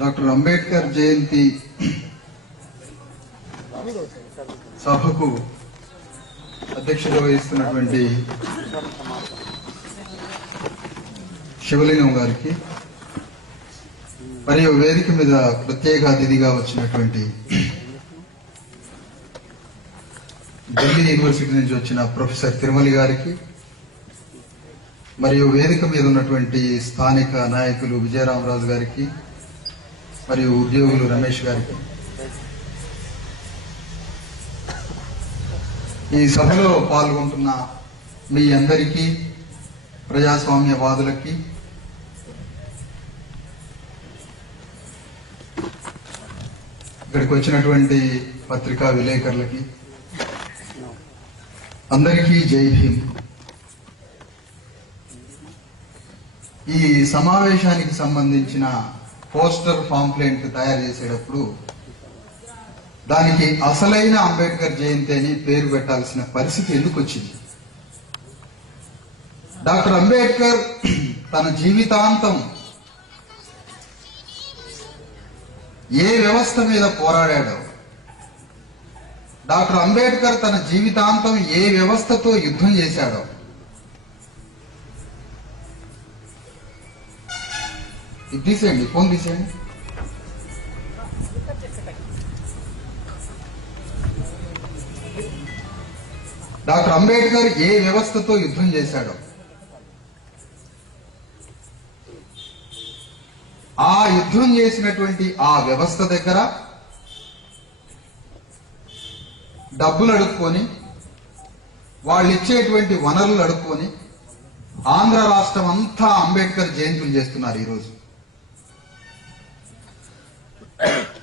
Doctor Ambedkar జయంతి సభకు అధ్యక్షత వహిస్తున్నటువంటి శివలింగం గారికి మరియు వేదిక మీద ప్రత్యేక అతిథిగా వచ్చినటువంటి ఢిల్లీ యూనివర్సిటీ నుంచి వచ్చిన ప్రొఫెసర్ తిరుమలి గారికి మరియు వేదిక మీద ఉన్నటువంటి స్థానిక నాయకులు విజయరామరాజు గారికి మరియు ఉద్యోగులు రమేష్ గారికి. ఈ సభలో పాల్గొంటున్న మీ అందరికీ ప్రజాస్వామ్యవాదులకి ఇక్కడికి వచ్చినటువంటి పత్రికా విలేకరులకి అందరికీ జై భీమ్. ఈ సమావేశానికి సంబంధించిన పోస్టర్ పాంప్లెంట్ తయారు చేసేటప్పుడు దానికి అసలైన అంబేద్కర్ జయంతి అని పేరు పెట్టాల్సిన పరిస్థితి ఎందుకు వచ్చింది? డాక్టర్ అంబేద్కర్ తన జీవితాంతం ఏ వ్యవస్థ మీద పోరాడాడో డాక్టర్ అంబేద్కర్ తన జీవితాంతం ఏ వ్యవస్థతో యుద్ధం చేశాడో ఇది తీసేయండి ఫోన్ తీసేయండి డాక్టర్ అంబేద్కర్ ఏ వ్యవస్థతో యుద్ధం చేశాడో? ఆ యుద్ధం చేసినటువంటి ఆ వ్యవస్థ దగ్గర డబ్బులు అడుక్కొని వాళ్ళు ఇచ్చేటువంటి వనరులు అడుక్కొని ఆంధ్ర రాష్ట్రం అంతా అంబేద్కర్ జయంతులు చేస్తున్నారు ఈరోజు.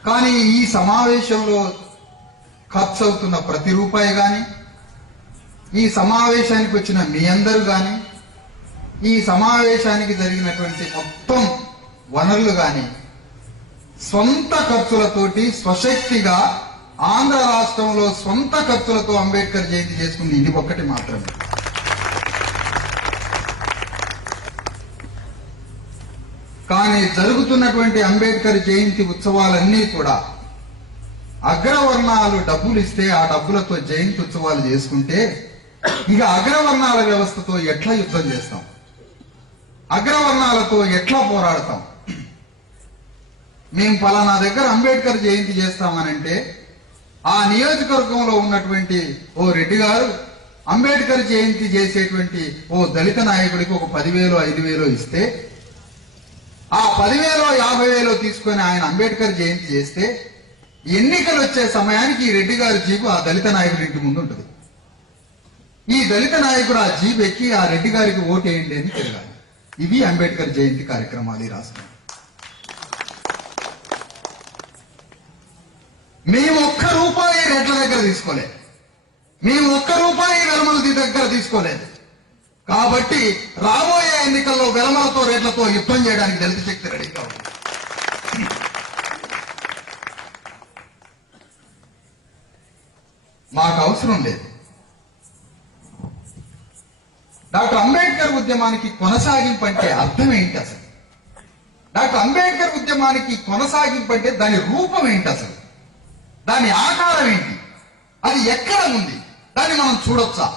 కానీ ఈ సమావేశంలో ఖర్చు అవుతున్న ప్రతి రూపాయి కానీ ఈ సమావేశానికి వచ్చిన మీ అందరూ కానీ ఈ సమావేశానికి జరిగినటువంటి మొత్తం వనరులు కానీ సొంత ఖర్చులతోటి స్వశక్తిగా ఆంధ్ర రాష్ట్రంలో సొంత ఖర్చులతో అంబేద్కర్ జయంతి చేసుకుంది ఇది ఒక్కటి మాత్రమే. కానీ జరుగుతున్నటువంటి అంబేద్కర్ జయంతి ఉత్సవాలన్నీ కూడా అగ్రవర్ణాలు డబ్బులు ఇస్తే ఆ డబ్బులతో జయంతి ఉత్సవాలు చేసుకుంటే ఇక అగ్రవర్ణాల వ్యవస్థతో ఎట్లా యుద్ధం చేస్తాం? అగ్రవర్ణాలతో ఎట్లా పోరాడతాం? మేము పలానా దగ్గర అంబేద్కర్ జయంతి చేస్తామనంటే ఆ నియోజకవర్గంలో ఉన్నటువంటి ఓ రెడ్డి గారు అంబేద్కర్ జయంతి చేసేటువంటి ఓ దళిత నాయకుడికి ఒక పదివేలు ఐదు వేలు ఇస్తే ఆ పదివేలో యాభై వేలో తీసుకొని ఆయన అంబేద్కర్ జయంతి చేస్తే ఎన్నికలు వచ్చే సమయానికి ఈ రెడ్డి గారి జీపు ఆ దళిత నాయకుడి ఇంటి ముందు ఉంటుంది. ఈ దళిత నాయకుడు ఆ జీపు ఎక్కి ఆ రెడ్డి గారికి ఓటేయండి అని తిరగాలి. ఇవి అంబేద్కర్ జయంతి కార్యక్రమాలు ఈ రాష్ట్రం మేము ఒక్క రూపాయి రెడ్ల దగ్గర తీసుకోలేదు మేము ఒక్క రూపాయి వెలమల దగ్గర తీసుకోలేదు. కాబట్టి రాబోయే ఎన్నికల్లో వెలమలతో రేట్లతో యుద్ధం చేయడానికి దళిత శక్తి రెడీగా ఉంది. మాకు అవసరం లేదు. డాక్టర్ అంబేద్కర్ ఉద్యమానికి కొనసాగింపు అంటే అర్థం ఏంటి అసలు? డాక్టర్ అంబేద్కర్ ఉద్యమానికి కొనసాగింపు అంటే దాని రూపం ఏంటి అసలు? దాని ఆకారం ఏంటి? అది ఎక్కడ ఉంది? దాన్ని మనం చూడొచ్చా?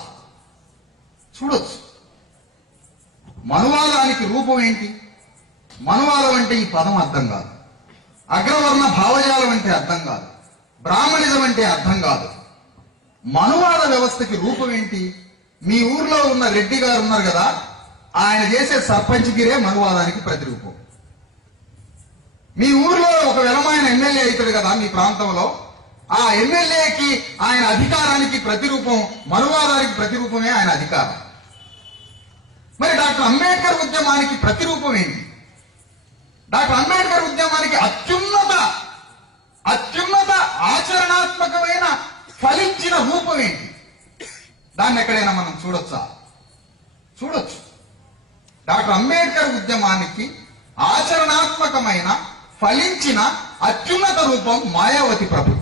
చూడొచ్చు. మనువాదానికి రూపం ఏంటి? మనువాదం అంటే ఈ పదం అర్థం కాదు. అగ్రవర్ణ భావజాలం అంటే అర్థం కాదు. బ్రాహ్మణిజం అంటే అర్థం కాదు. మనువాద వ్యవస్థకి రూపం ఏంటి? మీ ఊర్లో ఉన్న రెడ్డి గారు ఉన్నారు కదా ఆయన చేసే సర్పంచ్ గిరే మనువాదానికి ప్రతిరూపం. మీ ఊర్లో ఒక విలమైన ఎమ్మెల్యే అవుతాడు కదా మీ ప్రాంతంలో ఆ ఎమ్మెల్యేకి ఆయన అధికారానికి ప్రతిరూపం మనువాదానికి ప్రతిరూపమే ఆయన అధికారం. మరి డాక్టర్ అంబేద్కర్ ఉద్యమానికి ప్రతిరూపం ఏంటి? డాక్టర్ అంబేద్కర్ ఉద్యమానికి అత్యున్నత అత్యున్నత ఆచరణాత్మకమైన ఫలించిన రూపం ఏంటి? దాన్ని ఎక్కడైనా మనం చూడొచ్చా? చూడొచ్చు. డాక్టర్ అంబేద్కర్ ఉద్యమానికి ఆచరణాత్మకమైన ఫలించిన అత్యున్నత రూపం మాయావతి ప్రభుత్వం.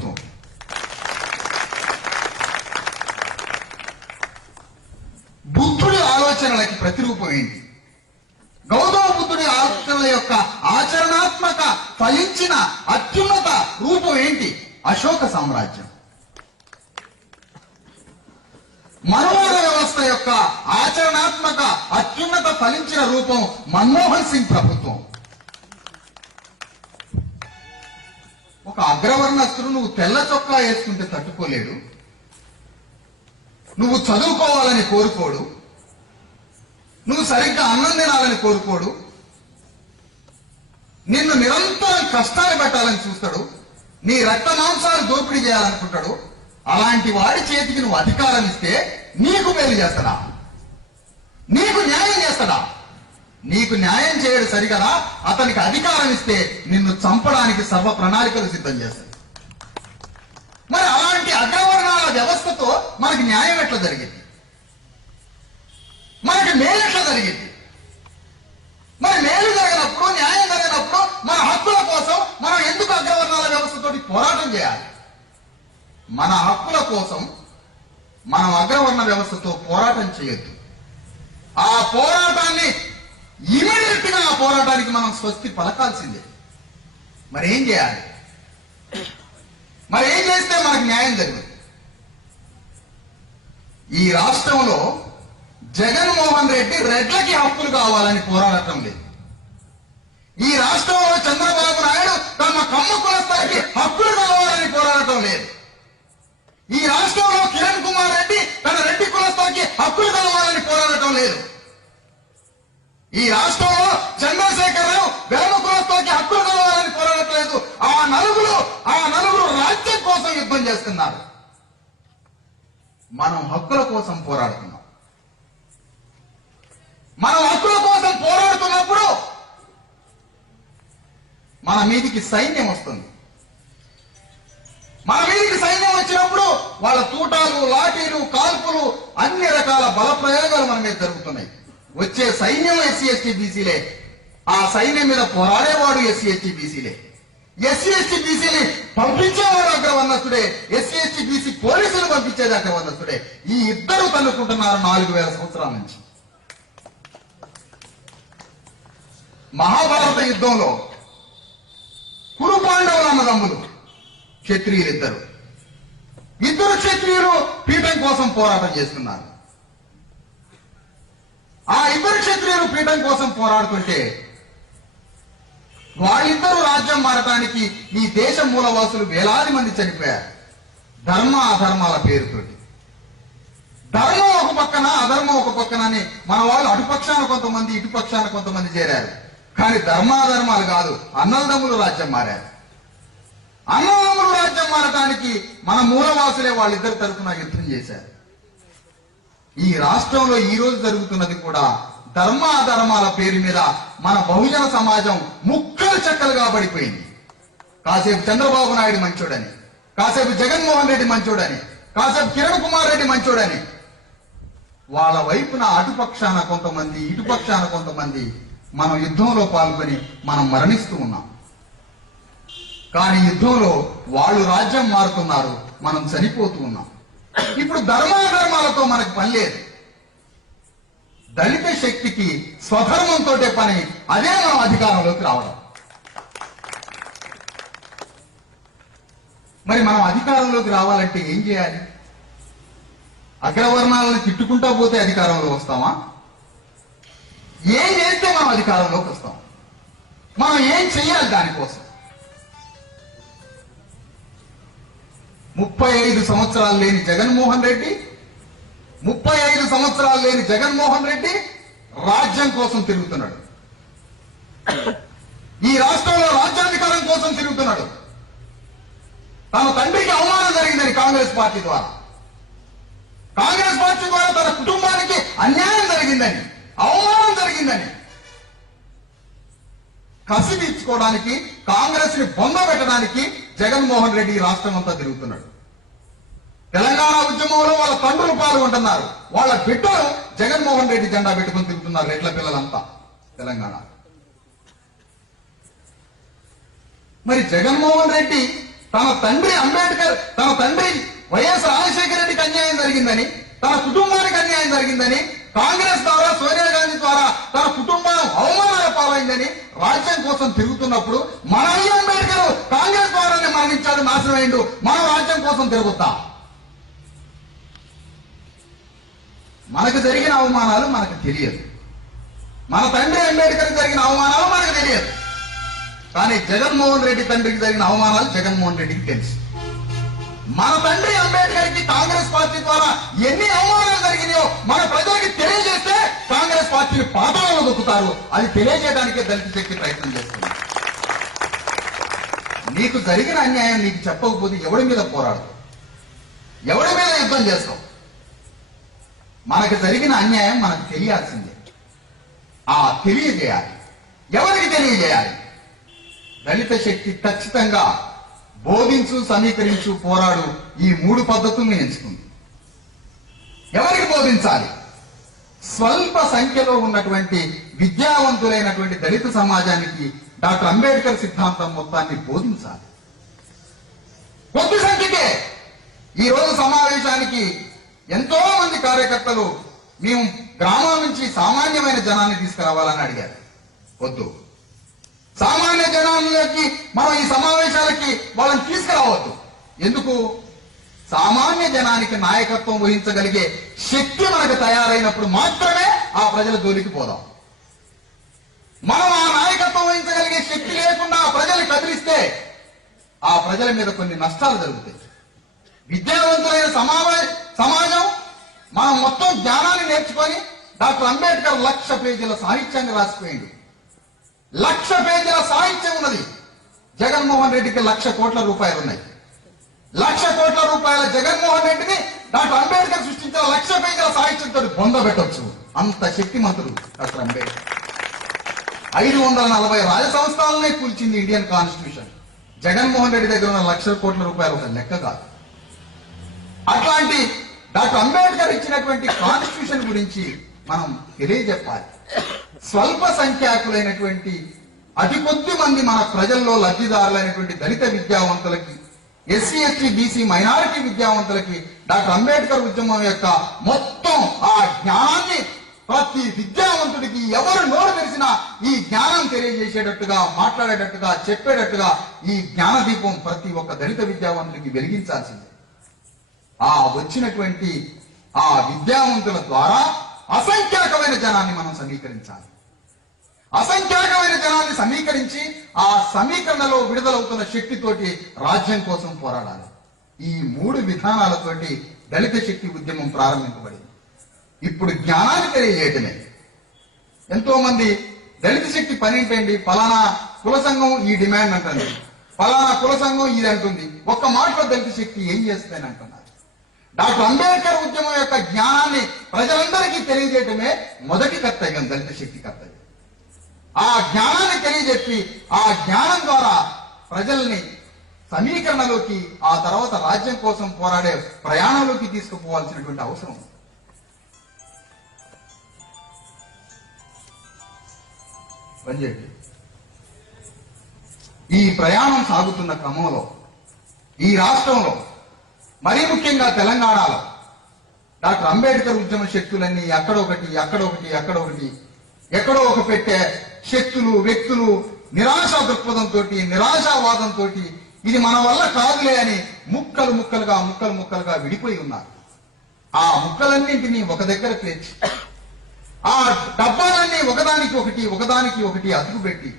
ఆచరణకి ప్రతిరూపమైంది ఏంటి? గౌతమ బుద్ధుడి యొక్క ఆచరణాత్మక ఫలించిన అత్యున్నత రూపం ఏంటి? అశోక సామ్రాజ్యం. మనోహర వ్యవస్థ యొక్క ఆచరణాత్మక అత్యున్నత ఫలించిన రూపం మన్మోహన్ సింగ్ ప్రభుత్వం. ఒక అగ్రవర్ణస్తుడు నువ్వు తెల్ల చొక్కా వేసుకుంటే తట్టుకోలేడు. నువ్వు చదువుకోవాలని కోరుకోడు. నువ్వు సరిగ్గా అన్నం తినాలని కోరుకోడు. నిన్ను నిరంతరం కష్టాలు పెట్టాలని చూస్తాడు. నీ రక్త మాంసాలు దోపిడీ చేయాలనుకుంటాడు. అలాంటి వాడి చేతికి నువ్వు అధికారం ఇస్తే నీకు మేలు చేస్తాడా? నీకు న్యాయం చేస్తాడా? నీకు న్యాయం చేయడు సరిగదా? అతనికి అధికారం ఇస్తే నిన్ను చంపడానికి సర్వ ప్రణాళికలు సిద్ధం చేస్తాడు. మరి అలాంటి అగ్రవర్ణాల వ్యవస్థతో మనకి న్యాయం ఎట్లా జరిగింది? మనకి మేలు ఎట్లా జరిగింది? మరి మేలు జరిగినప్పుడు న్యాయం జరిగినప్పుడు మన హక్కుల కోసం మనం ఎందుకు అగ్రవర్ణాల వ్యవస్థతోటి పోరాటం చేయాలి? మన హక్కుల కోసం మనం అగ్రవర్ణ వ్యవస్థతో పోరాటం చేయొద్దు. ఆ పోరాటాన్ని ఇమీడియట్గా ఆ పోరాటానికి మనం స్వస్తి పలకాల్సిందే. మరి ఏం చేయాలి? మరి ఏం చేస్తే మనకు న్యాయం జరుగుతుంది? ఈ రాష్ట్రంలో జగన్మోహన్ రెడ్డి రెడ్లకి హక్కులు కావాలని పోరాడటం లేదు. ఈ రాష్ట్రంలో చంద్రబాబు నాయుడు తమ కమ్మ కులస్థాయికి హక్కులు కావాలని పోరాడటం లేదు. ఈ రాష్ట్రంలో కిరణ్ కుమార్ రెడ్డి తన రెడ్డి కులస్థాయికి హక్కులు కావాలని పోరాడటం లేదు. ఈ రాష్ట్రంలో చంద్రశేఖర్ రావు వెలమ కులస్థాయికి హక్కులు కావాలని పోరాడటం లేదు ఆ నలుగురు ఆ నలుగురు రాజ్యం కోసం యుద్ధం చేస్తున్నారు. మనం హక్కుల కోసం పోరాడుతున్నాం. మనం హక్కుల కోసం పోరాడుతున్నప్పుడు మన మీదికి సైన్యం వస్తుంది. మన మీదికి సైన్యం వచ్చినప్పుడు వాళ్ళ తూటాలు లాఠీలు కాల్పులు అన్ని రకాల బల ప్రయోగాలు మన మీద జరుగుతున్నాయి. వచ్చే సైన్యం ఎస్సీ ఎస్టీ బీసీలే. ఆ సైన్యం మీద పోరాడేవాడు ఎస్సీ ఎస్టీ బీసీలే. ఎస్సీ ఎస్టీ బీసీని పంపించేవాడు అగ్రవర్ణస్తుడే. ఎస్సీ ఎస్టీ బీసీ పోలీసులు పంపించేది అగ్రవర్ణస్తుడే. ఈ ఇద్దరు తల్లుకుంటున్నారు నాలుగు వేల సంవత్సరాల నుంచి. మహాభారత యుద్ధంలో కురు పాండవుల అన్నదమ్ములు క్షత్రియులు ఇద్దరు. ఇద్దరు క్షత్రియులు పీఠం కోసం పోరాటం చేస్తున్నారు. ఆ ఇద్దరు క్షత్రియులు పీఠం కోసం పోరాడుతుంటే వాళ్ళిద్దరూ రాజ్యం మారటానికి ఈ దేశ మూలవాసులు వేలాది మంది చనిపోయారు. ధర్మ అధర్మాల పేరుతోటి. ధర్మం ఒక పక్కన అధర్మం ఒక పక్కన అని మన వాళ్ళు అటుపక్షాన కొంతమంది ఇటుపక్షాన కొంతమంది చేరారు. కానీ ధర్మాధర్మాలు కాదు అన్నదమ్ములు రాజ్యం మారారు. అన్నదమ్ములు రాజ్యం మారటానికి మన మూలవాసులే వాళ్ళిద్దరి తరఫున యుద్ధం చేశారు. ఈ రాష్ట్రంలో ఈ రోజు జరుగుతున్నది కూడా ధర్మ అధర్మాల పేరు మీద మన బహుజన సమాజం ముక్కలు చెక్కలుగా పడిపోయింది. కాసేపు చంద్రబాబు నాయుడు మంచోడని కాసేపు జగన్మోహన్ రెడ్డి మంచోడని కాసేపు కిరణ్ కుమార్ రెడ్డి మంచోడని. వాళ్ళ వైపున అటుపక్షాన కొంతమంది ఇటుపక్షాన కొంతమంది మనం యుద్ధంలో పాల్గొని మనం మరణిస్తూ ఉన్నాం. కానీ యుద్ధంలో వాళ్ళు రాజ్యం మారుతున్నారు మనం చనిపోతూ ఉన్నాం. ఇప్పుడు ధర్మాధర్మాలతో మనకు పని లేదు. దళిత శక్తికి స్వధర్మంతో పని అదే మనం అధికారంలోకి రావడం. మరి మనం అధికారంలోకి రావాలంటే ఏం చేయాలి? అగ్రవర్ణాలను తిట్టుకుంటా పోతే అధికారంలో వస్తామా? ఏం చేస్తే మనం అధికారంలోకి వస్తాం? మనం ఏం చెయ్యాలి దానికోసం? ముప్పై ఐదు సంవత్సరాలు లేని జగన్మోహన్ రెడ్డి ముప్పై ఐదు సంవత్సరాలు లేని జగన్మోహన్ రెడ్డి రాజ్యం కోసం తిరుగుతున్నాడు. ఈ రాష్ట్రంలో రాజ్యాధికారం కోసం తిరుగుతున్నాడు. తన తండ్రికి అవమానం జరిగిందని కాంగ్రెస్ పార్టీ ద్వారా. కాంగ్రెస్ పార్టీ ద్వారా తన కుటుంబానికి అన్యాయం జరిగిందని. అవమానం జరిగిందని. కసి తీర్చుకోవడానికి కాంగ్రెస్ని బొమ్మ పెట్టడానికి జగన్మోహన్ రెడ్డి రాష్ట్రం అంతా తిరుగుతున్నాడు. తెలంగాణ ఉద్యమంలో వాళ్ళ తండ్రులు పాల్గొంటున్నారు. వాళ్ళ బిడ్డలు జగన్మోహన్ రెడ్డి జెండా పెట్టుకొని తిరుగుతున్నారు రెడ్ల పిల్లలంతా తెలంగాణ. మరి జగన్మోహన్ రెడ్డి తన తండ్రి అంబేద్కర్ తన తండ్రి వైఎస్ రాజశేఖర రెడ్డికి అన్యాయం జరిగిందని తన కుటుంబానికి అన్యాయం జరిగిందని కాంగ్రెస్ ద్వారా సోనియా గాంధీ ద్వారా తన కుటుంబం అవమానాల పాలైందని రాజ్యం కోసం తిరుగుతున్నప్పుడు మన అయ్య అంబేద్కర్ కాంగ్రెస్ ద్వారానే మరణించాడు నాశనం అయిండు మన రాజ్యం కోసం తిరుగుతాం. మనకు జరిగిన అవమానాలు మనకు తెలియదు. మన తండ్రి అంబేద్కర్ జరిగిన అవమానాలు మనకు తెలియదు. కానీ జగన్మోహన్ రెడ్డి తండ్రికి జరిగిన అవమానాలు జగన్మోహన్ రెడ్డికి తెలుసు. మన తండ్రి అంబేద్కర్కి కాంగ్రెస్ పార్టీ ద్వారా ఎన్ని అవమానాలు జరిగినాయో మన ప్రజలకి తెలియజేస్తే కాంగ్రెస్ పార్టీని పాతాళంలో దొక్కుతారు. అది తెలియజేయడానికే దళిత శక్తి ప్రయత్నం చేస్తుంది. నీకు జరిగిన అన్యాయం నీకు చెప్పకపోతే ఎవడి మీద పోరాడు ఎవడి మీద యుద్ధం చేస్తావు? మనకు జరిగిన అన్యాయం మనకు తెలియాల్సిందే. ఆ తెలియజేయాలి. ఎవరికి తెలియజేయాలి? దళిత శక్తి ఖచ్చితంగా బోధించు సమీకరించు పోరాడు ఈ మూడు పద్ధతుల్ని ఎంచుకుంది. ఎవరికి బోధించాలి? స్వల్ప సంఖ్యలో ఉన్నటువంటి విద్యావంతులైనటువంటి దళిత సమాజానికి డాక్టర్ అంబేద్కర్ సిద్ధాంతం మొత్తాన్ని బోధించాలి. కొద్ది సంఖ్యకే! ఈ రోజు సమావేశానికి ఎంతో మంది కార్యకర్తలు మేము గ్రామాల నుంచి సామాన్యమైన జనాన్ని తీసుకురావాలని అడిగారు. వద్దు. సామాన్య జనానికి మనం ఈ సమావేశాలకి వాళ్ళని తీసుకురావద్దు. ఎందుకు? సామాన్య జనానికి నాయకత్వం వహించగలిగే శక్తి మనకు తయారైనప్పుడు మాత్రమే ఆ ప్రజల జోలికి పోదాం. మనం ఆ నాయకత్వం వహించగలిగే శక్తి లేకుండా ఆ ప్రజలు కదిలిస్తే ఆ ప్రజల మీద కొన్ని నష్టాలు జరుగుతాయి. విద్యావంతులైన సమావేశ సమాజం మనం మొత్తం జ్ఞానాన్ని నేర్చుకొని డాక్టర్ అంబేద్కర్ లక్ష పేజీల సాహిత్యాన్ని రాసిపోయింది లక్ష పేజీల సాహిత్యం ఉన్నది. జగన్మోహన్ రెడ్డికి లక్ష కోట్ల రూపాయలు ఉన్నాయి లక్ష కోట్ల రూపాయల జగన్మోహన్ రెడ్డిని డాక్టర్ అంబేద్కర్ సృష్టించిన లక్ష పేజీల సాహిత్యంతో పొందబెట్టొచ్చు అంత శక్తిమంతుడు డాక్టర్ అంబేద్కర్. ఐదు వందల నలభై రాజ సంస్థలనే కూల్చింది ఇండియన్ కాన్స్టిట్యూషన్. జగన్మోహన్ రెడ్డి దగ్గర ఉన్న లక్ష కోట్ల రూపాయలు ఒక లెక్క కాదు. అట్లాంటి డాక్టర్ అంబేద్కర్ ఇచ్చినటువంటి కాన్స్టిట్యూషన్ గురించి మనం తెలియజెప్పాలి. స్వల్ప సంఖ్యాకులైనటువంటి అతి కొద్ది మంది మన ప్రజల్లో లబ్ధిదారులైనటువంటి దళిత విద్యావంతులకి ఎస్సీ ఎస్టీ బీసీ మైనారిటీ విద్యావంతులకి డాక్టర్ అంబేద్కర్ ఉద్యమం యొక్క మొత్తం ఆ జ్ఞానాన్ని ప్రతి విద్యావంతుడికి ఎవరు నోరు తెరిచినా ఈ జ్ఞానం తెలియజేసేటట్టుగా మాట్లాడేటట్టుగా చెప్పేటట్టుగా ఈ జ్ఞాన దీపం ప్రతి ఒక్క దళిత విద్యావంతుడికి వెలిగించాల్సిందే. ఆ వచ్చినటువంటి ఆ విద్యావంతుల ద్వారా అసంఖ్యాకమైన జనాన్ని మనం సమీకరించాలి. అసంఖ్యాకమైన జనాన్ని సమీకరించి ఆ సమీకరణలో విడుదలవుతున్న శక్తితోటి రాజ్యం కోసం పోరాడాలి. ఈ మూడు విధానాలతోటి దళిత శక్తి ఉద్యమం ప్రారంభించబడింది ఇప్పుడు జ్ఞానాన్ని తెలియజేయటమే. ఎంతో మంది దళిత శక్తి పని ఏంటండి ఫలానా కుల సంఘం ఈ డిమాండ్ అంటుంది. ఫలానా కుల సంఘం ఇది అంటుంది. ఒక్క మాటలో దళిత శక్తి ఏం చేస్తాయని అంటున్నారు. డాక్టర్ అంబేద్కర్ ఉద్యమం యొక్క జ్ఞానాన్ని ప్రజలందరికీ తెలియజేయటమే మొదటి కర్తవ్యం దళిత శక్తి కర్తవ్యం. ఆ జ్ఞానాన్ని తెలియజెప్పి ఆ జ్ఞానం ద్వారా ప్రజల్ని సమీకరణలోకి ఆ తర్వాత రాజ్యం కోసం పోరాడే ప్రయాణంలోకి తీసుకుపోవాల్సినటువంటి అవసరం పనిచేయండి ఈ ప్రయాణం సాగుతున్న క్రమంలో ఈ రాష్ట్రంలో మరీ ముఖ్యంగా తెలంగాణలో డాక్టర్ అంబేద్కర్ ఉద్యమ శక్తులన్నీ అక్కడొకటి అక్కడొకటి అక్కడొకటి ఎక్కడో ఒక పెట్టే శక్తులు వ్యక్తులు నిరాశా దృక్పథంతో నిరాశావాదంతో ఇది మన వల్ల కాదులే అని ముక్కలు ముక్కలుగా ముక్కలు ముక్కలుగా విడిపోయి ఉన్నారు. ఆ ముక్కలన్నింటినీ ఒక దగ్గర తెచ్చి ఆ డబ్బాలన్నీ ఒకదానికి ఒకటి ఒకదానికి ఒకటి అతుకుపెట్టి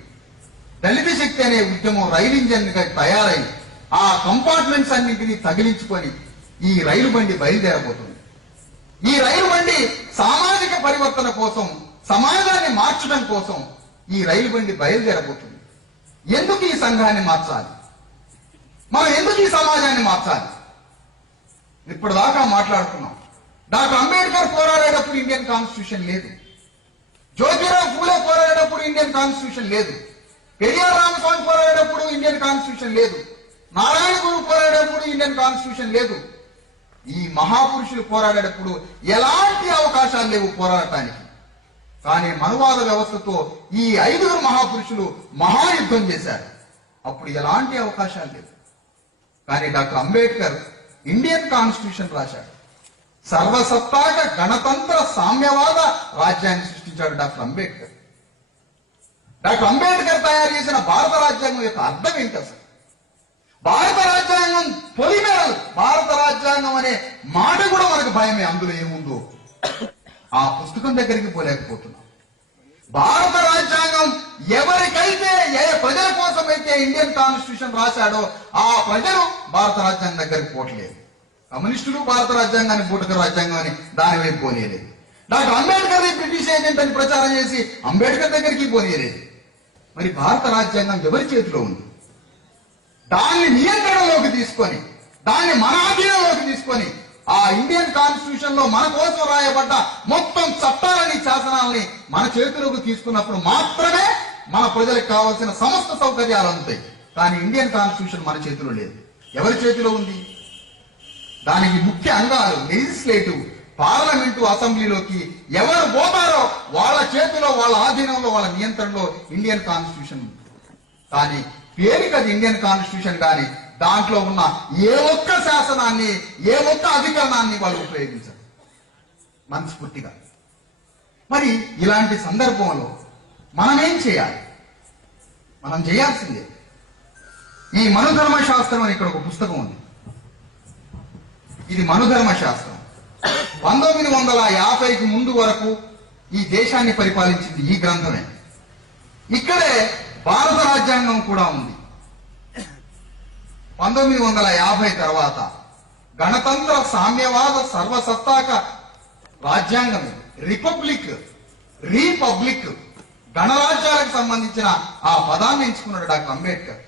దళిత శక్తి అనే ఉద్యమం రైలు ఇంజన్ తయారై ఆ కంపార్ట్మెంట్స్ అన్నింటినీ తగిలించుకొని ఈ రైలు బండి బయలుదేరబోతుంది. ఈ రైలు బండి సామాజిక పరివర్తన కోసం సమాజాన్ని మార్చడం కోసం ఈ రైలు బండి బయలుదేరబోతుంది. ఎందుకు ఈ సంఘాన్ని మార్చాలి? మనం ఎందుకు ఈ సమాజాన్ని మార్చాలి? ఇప్పటిదాకా మాట్లాడుకున్నాం. డాక్టర్ అంబేద్కర్ పోరాడేటప్పుడు ఇండియన్ కాన్స్టిట్యూషన్ లేదు. జ్యోతిరావు పూలే పోరాడేటప్పుడు ఇండియన్ కాన్స్టిట్యూషన్ లేదు. పెరియార్ రామస్వామి పోరాడేటప్పుడు ఇండియన్ కాన్స్టిట్యూషన్ లేదు. నారాయణ గురు పోరాడేటప్పుడు ఇండియన్ కాన్స్టిట్యూషన్ లేదు. ఈ మహాపురుషులు పోరాడేటప్పుడు ఎలాంటి అవకాశాలు లేవు పోరాడటానికి? కానీ మనువాద వ్యవస్థతో ఈ ఐదుగురు మహాపురుషులు మహాయుద్ధం చేశారు. అప్పుడు ఎలాంటి అవకాశాలు లేవు. కానీ డాక్టర్ అంబేద్కర్ ఇండియన్ కాన్స్టిట్యూషన్ రాశాడు. సర్వసత్తాక గణతంత్ర సామ్యవాద రాజ్యాన్ని సృష్టించాడు డాక్టర్ అంబేద్కర్. డాక్టర్ అంబేద్కర్ తయారు చేసిన భారత రాజ్యాంగం యొక్క అర్థం ఏంటి అసలు? భారత రాజ్యాంగం పొలిమేరలు. భారత రాజ్యాంగం అనే మాట కూడా మనకు భయమే. అందులో ఏముందో? ఆ పుస్తకం దగ్గరికి పోలేకపోతున్నాం. భారత రాజ్యాంగం ఎవరికైతే ఏ ప్రజల కోసం అయితే ఇండియన్ కాన్స్టిట్యూషన్ రాశాడో ఆ ప్రజలు భారత రాజ్యాంగం దగ్గరికి పోవట్లేదు. కమ్యూనిస్టులు భారత రాజ్యాంగాన్ని పూటక రాజ్యాంగం అని దాని వైపు పోనీయలేదు. డాక్టర్ అంబేద్కర్ బ్రిటిష్ ఏజెంట్ అని ప్రచారం చేసి అంబేద్కర్ దగ్గరికి పోనీయలేదు. మరి భారత రాజ్యాంగం ఎవరి చేతిలో ఉంది? దాన్ని నియంత్రణలోకి తీసుకొని దాన్ని మన ఆధీనంలోకి తీసుకొని ఆ ఇండియన్ కాన్స్టిట్యూషన్లో మన కోసం రాయబడ్డ మొత్తం చట్టాలని శాసనాలని మన చేతిలోకి తీసుకున్నప్పుడు మాత్రమే మన ప్రజలకు కావాల్సిన సమస్త సౌకర్యాలు అందుతాయి. కానీ ఇండియన్ కాన్స్టిట్యూషన్ మన చేతిలో లేదు. ఎవరి చేతిలో ఉంది? దానికి ముఖ్య అంగాలు లెజిస్లేటివ్ పార్లమెంటు అసెంబ్లీలోకి ఎవరు పోతారో వాళ్ళ చేతిలో వాళ్ళ ఆధీనంలో వాళ్ళ నియంత్రణలో ఇండియన్ కాన్స్టిట్యూషన్ కానీ పేరుకి అది ఇండియన్ కాన్స్టిట్యూషన్ కానీ దాంట్లో ఉన్న ఏ ఒక్క శాసనాన్ని ఏ ఒక్క అధికరణాన్ని వాళ్ళు ఉపయోగించారు. మనస్ఫూర్తిగా. మరి ఇలాంటి సందర్భంలో మనం ఏం చేయాలి? మనం చేయాల్సిందే. ఈ మనుధర్మ శాస్త్రం అని ఇక్కడ ఒక పుస్తకం ఉంది. ఇది మనుధర్మ శాస్త్రం పంతొమ్మిది వందల యాభైకి ముందు వరకు ఈ దేశాన్ని పరిపాలించింది ఈ గ్రంథమే. ఇక్కడే భారత రాజ్యాంగం కూడా ఉంది. పంతొమ్మిది వందల యాభై తర్వాత గణతంత్ర సామ్యవాద సర్వసత్తాక రాజ్యాంగం రిపబ్లిక్ రీపబ్లిక్ గణరాజ్యాలకు సంబంధించిన ఆ పదాన్ని ఎంచుకున్నాడు డాక్టర్ అంబేద్కర్.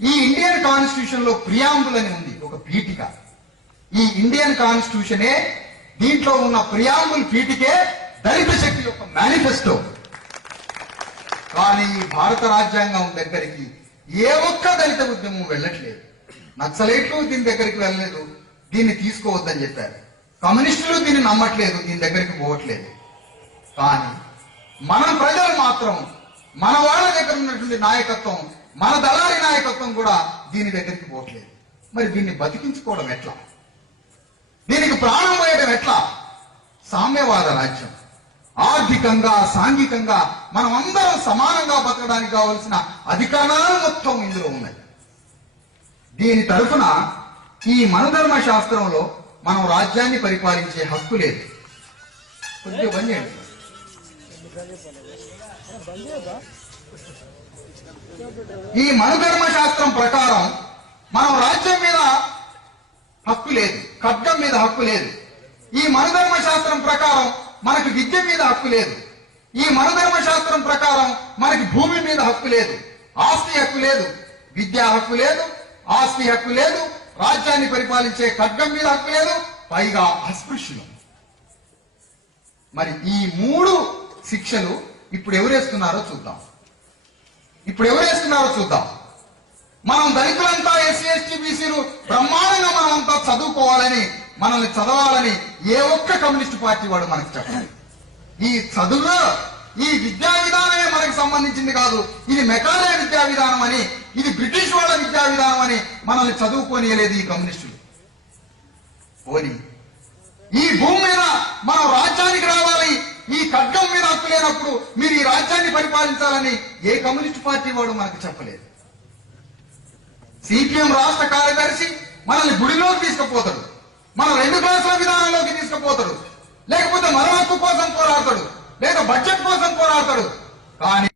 ఈ ఇండియన్ కాన్స్టిట్యూషన్లో ప్రియాంబుల్ అని ఉంది ఒక పీఠిక. ఈ ఇండియన్ కాన్స్టిట్యూషనే దీంట్లో ఉన్న ప్రియాంబుల్ పీఠికే దళిత శక్తి యొక్క మేనిఫెస్టో. కానీ ఈ భారత రాజ్యాంగం దగ్గరికి ఏ ఒక్క దళిత ఉద్యమం వెళ్ళట్లేదు. నక్సలైట్లు దీని దగ్గరికి వెళ్ళలేదు. దీన్ని తీసుకోవద్దని చెప్పారు. కమ్యూనిస్టులు దీన్ని నమ్మట్లేదు దీని దగ్గరికి పోవట్లేదు. కానీ మన ప్రజలు మాత్రం మన వాళ్ళ దగ్గర ఉన్నటువంటి నాయకత్వం మన దళారి నాయకత్వం కూడా దీని దగ్గరికి పోవట్లేదు. మరి దీన్ని బతికించుకోవడం ఎట్లా? దీనికి ప్రాణం పోయడం ఎట్లా? సామ్యవాద రాజ్యం. ఆర్థికంగా సాంఘికంగా మనం అందరం సమానంగా బతకడానికి కావాల్సిన అధికారాలు మొత్తం ఇందులో ఉన్నాయి. దీని తరఫున ఈ మనధర్మ శాస్త్రంలో మనం రాజ్యాన్ని పరిపాలించే హక్కు లేదు. కొద్దిగా బంద్ చేయండి. ఈ మనధర్మ శాస్త్రం ప్రకారం మనం రాజ్యం మీద హక్కు లేదు ఖడ్గం మీద హక్కు లేదు. ఈ మనధర్మ శాస్త్రం ప్రకారం మనకు విద్య మీద హక్కు లేదు. ఈ మనధర్మ శాస్త్రం ప్రకారం మనకి భూమి మీద హక్కు లేదు. ఆస్తి హక్కు లేదు విద్యా హక్కు లేదు ఆస్తి హక్కు లేదు రాజ్యాన్ని పరిపాలించే ఖడ్గం మీద హక్కు లేదు పైగా అస్పృశ్యులు. మరి ఈ మూడు శిక్షలు ఇప్పుడు ఎవరేస్తున్నారో చూద్దాం. ఇప్పుడు ఎవరేస్తున్నారో చూద్దాం. మనం దళితులంతా ఎస్సీ ఎస్టీ బీసీలు బ్రహ్మాండంగా మనమంతా చదువుకోవాలని మనల్ని చదవాలని ఏ ఒక్క కమ్యూనిస్ట్ పార్టీ వాడు మనకు చెప్పండి ఈ చదువులో ఈ విద్యా విధానమే మనకు సంబంధించింది కాదు. ఇది మెకాలే విద్యా విధానం అని ఇది బ్రిటిష్ వాళ్ళ విద్యా విధానం అని మనల్ని చదువుకోనియలేదు ఈ కమ్యూనిస్టులు. పోని ఈ భూమి మీద మనం రాజ్యానికి రావాలి ఈ ఖడ్గం మీద హక్కు లేనప్పుడు మీరు ఈ రాజ్యాన్ని పరిపాలించాలని ఏ కమ్యూనిస్ట్ పార్టీ వాడు మనకు చెప్పలేదు. సిపిఎం రాష్ట్ర కార్యదర్శి మనల్ని గుడిలోకి తీసుకుపోతాడు. మన రెండు క్లాసుల విధానంలోకి తీసుకుపోతాడు. లేకపోతే మన హక్కు కోసం పోరాడతాడు. నేను బడ్జెట్ కోసం పోరాడతాడు. కానీ